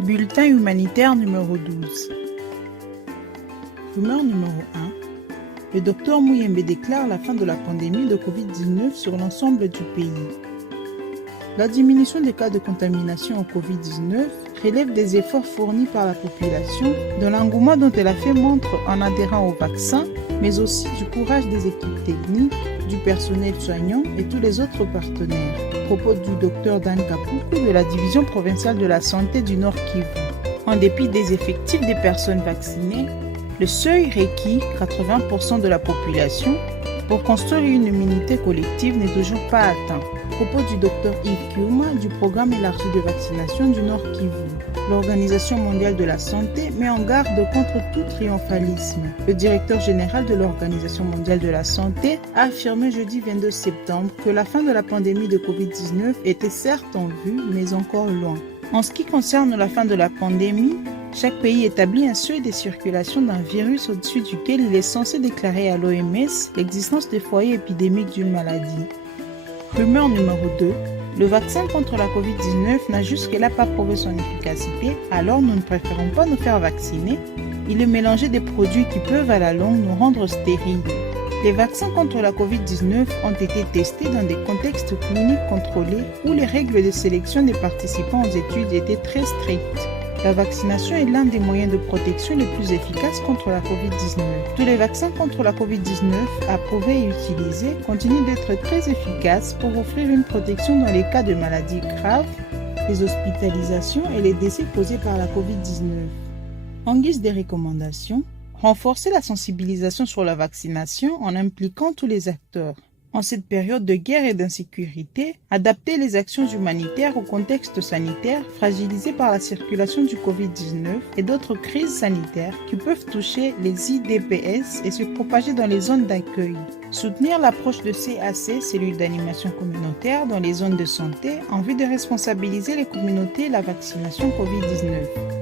Bulletin humanitaire numéro 12. Rumeur numéro 1. Le docteur Muyembe déclare la fin de la pandémie de Covid-19 sur l'ensemble du pays. La diminution des cas de contamination au Covid-19 relève des efforts fournis par la population, de l'engouement dont elle a fait montre en adhérant au vaccin, mais aussi du courage des équipes techniques, du personnel soignant et tous les autres partenaires. Propos du docteur Dan Kapuku de la division provinciale de la santé du Nord Kivu. En dépit des effectifs des personnes vaccinées, le seuil requis, 80% de la population, pour construire une immunité collective n'est toujours pas atteint. Propos du docteur Yves Kiuma du programme élargi de vaccination du Nord Kivu. L'Organisation mondiale de la santé met en garde contre tout triomphalisme. Le directeur général de l'Organisation mondiale de la santé a affirmé jeudi 22 septembre que la fin de la pandémie de Covid-19 était certes en vue, mais encore loin. En ce qui concerne la fin de la pandémie, chaque pays établit un seuil de circulation d'un virus au-dessus duquel il est censé déclarer à l'OMS l'existence des foyers épidémiques d'une maladie. Rumeur numéro 2. Le vaccin contre la Covid-19 n'a jusque-là pas prouvé son efficacité, alors nous ne préférons pas nous faire vacciner. Il est mélangé des produits qui peuvent à la longue nous rendre stériles. Les vaccins contre la Covid-19 ont été testés dans des contextes cliniques contrôlés où les règles de sélection des participants aux études étaient très strictes. La vaccination est l'un des moyens de protection les plus efficaces contre la Covid-19. Tous les vaccins contre la Covid-19 approuvés et utilisés continuent d'être très efficaces pour offrir une protection dans les cas de maladies graves, les hospitalisations et les décès causés par la Covid-19. En guise de recommandations, renforcer la sensibilisation sur la vaccination en impliquant tous les acteurs. En cette période de guerre et d'insécurité, adapter les actions humanitaires au contexte sanitaire fragilisé par la circulation du Covid-19 et d'autres crises sanitaires qui peuvent toucher les IDPS et se propager dans les zones d'accueil. Soutenir l'approche de CAC, cellules d'animation communautaire, dans les zones de santé en vue de responsabiliser les communautés et la vaccination Covid-19.